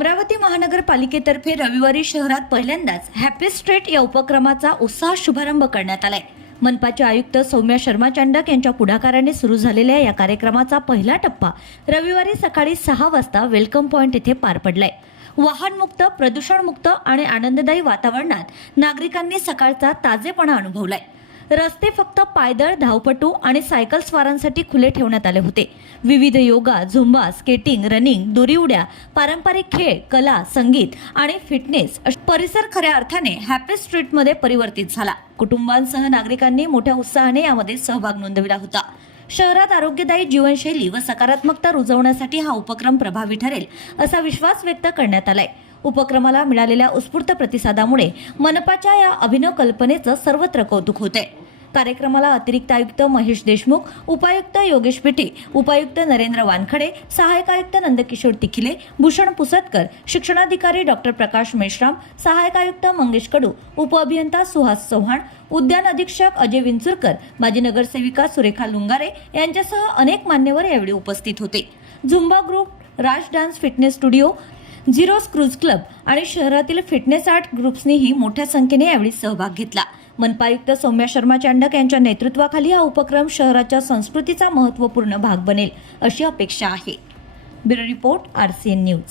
अमरावती महानगरपालिकेतर्फे रविवारी शहरात पहिल्यांदाच हॅपी स्ट्रीट या उपक्रमाचा उत्साह शुभारंभ करण्यात आलाय. मनपाचे आयुक्त सौम्या शर्मा चांडक यांच्या पुढाकाराने सुरू झालेल्या या कार्यक्रमाचा पहिला टप्पा रविवारी सकाळी सहा वाजता वेलकम पॉइंट येथे पार पडलाय. वाहनमुक्त प्रदूषणमुक्त आणि आनंददायी वातावरणात नागरिकांनी सकाळचा ताजेपणा अनुभवलाय. रस्ते फक्त पायदळ धावपटू आणि सायकल स्वारांसाठी खुले ठेवण्यात आले होते. विविध योगा झुंबा स्केटिंग रनिंग दोरी उड्या पारंपरिक खेळ कला संगीत आणि फिटनेस अश- परिसर खऱ्या अर्थाने हॅपी स्ट्रीटमध्ये परिवर्तित झाला. कुटुंबांसह नागरिकांनी मोठ्या उत्साहाने यामध्ये सहभाग नोंदविला होता. शहरात आरोग्यदायी जीवनशैली व सकारात्मकता रुजवण्यासाठी हा उपक्रम प्रभावी ठरेल असा विश्वास व्यक्त करण्यात आलाय. उपक्रमाला मिळालेल्या उत्स्फूर्त प्रतिसादामुळे मनपाच्या या अभिनव कल्पनेचं सर्वत्र कौतुक होतंय. कार्यक्रमाला अतिरिक्त आयुक्त महेश देशमुख उपायुक्त योगेश पिटी उपायुक्त नरेंद्र वानखडे सहाय्यक आयुक्त नंदकिशोर तिखिले भूषण पुसतकर शिक्षणाधिकारी डॉक्टर प्रकाश मेश्राम सहाय्यक आयुक्त मंगेश कडू उपअभियंता सुहास चव्हाण उद्यान अधीक्षक अजय विंचुरकर माजी नगरसेविका सुरेखा लुंगारे यांच्यासह अनेक मान्यवर यावेळी उपस्थित होते. Zumba group Raj dance fitness studio zeros cruise club आणि शहरातील फिटनेस आर्ट ग्रुप्सनीही मोठ्या संख्येने यावेळी सहभाग घेतला. मनपायुक्त सौम्या शर्मा चांडक यांच्या नेतृत्वाखाली हा उपक्रम शहराच्या संस्कृतीचा महत्त्वपूर्ण भाग बनेल अशी अपेक्षा आहे. Bureau report R C N news.